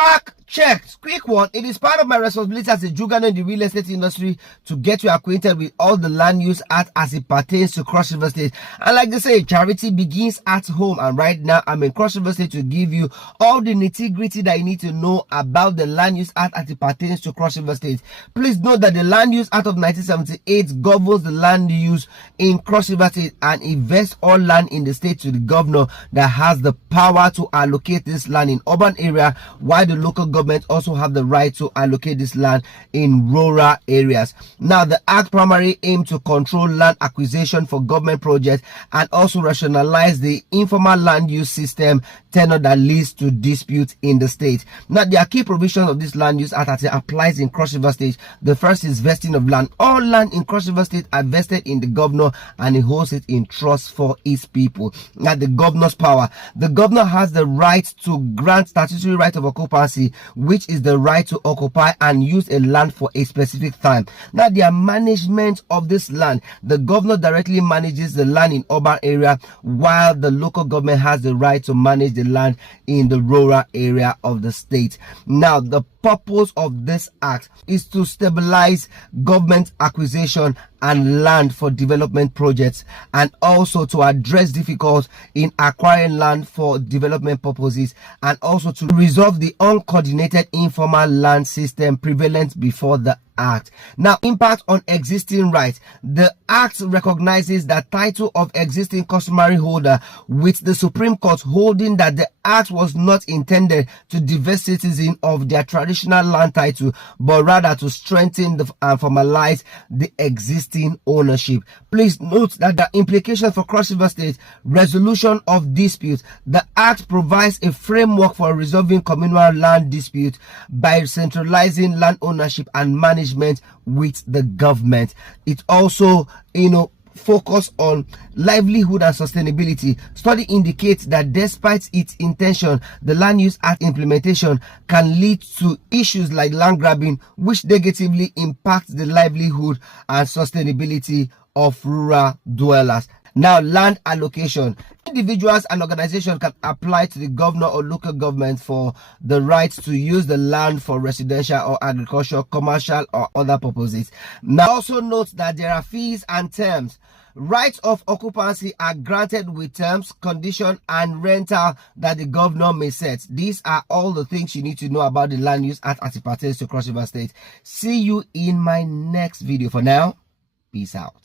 Fact check. Quick one. It is part of my responsibility as a juggernaut in the real estate industry to get you acquainted with all the Land Use Act as it pertains to Cross River State. And like they say, charity begins at home. And right now, I'm in Cross River State to give you all the nitty-gritty that you need to know about the Land Use Act as it pertains to Cross River State. Please note that the Land Use Act of 1978 governs the land use in Cross River State and invests all land in the state to the governor that has the power to allocate this land in urban area, while the local government also have the right to allocate this land in rural areas. Now, the act primarily aims to control land acquisition for government projects and also rationalize the informal land use system tenure that leads to disputes in the state. Now, there are key provisions of this Land Use Act as it applies in Cross River State. The first is vesting of land. All land in Cross River State are vested in the governor and he holds it in trust for his people. Now, the governor's power. The governor has the right to grant statutory right of occupancy, which is the right to occupy and use a land for a specific time. Now, their management of this land, the governor directly manages the land in urban area, while the local government has the right to manage the land in the rural area of the state. Now, the purpose of this act is to stabilize government acquisition and land for development projects, and also to address difficulties in acquiring land for development purposes, and also to resolve the uncoordinated informal land system prevalent before the act. Now, impact on existing rights. The act recognizes the title of existing customary holder, with the Supreme Court holding that the act was not intended to divest citizens of their traditional land title, but rather to strengthen and formalize the existing ownership. Please note that the implication for Cross River State resolution of disputes. The act provides a framework for resolving communal land disputes by centralizing land ownership and management with the government. It also, focus on livelihood and sustainability. Study indicates that despite its intention, the Land Use Act implementation can lead to issues like land grabbing, which negatively impacts the livelihood and sustainability of rural dwellers. Now, land allocation. Individuals and organizations can apply to the governor or local government for the right to use the land for residential or agricultural, commercial or other purposes. Now, also note that there are fees and terms. Rights of occupancy are granted with terms, condition and rental that the governor may set. These are all the things you need to know about the Land Use Act as it pertains to Cross River State. See you in my next video. For now, peace out.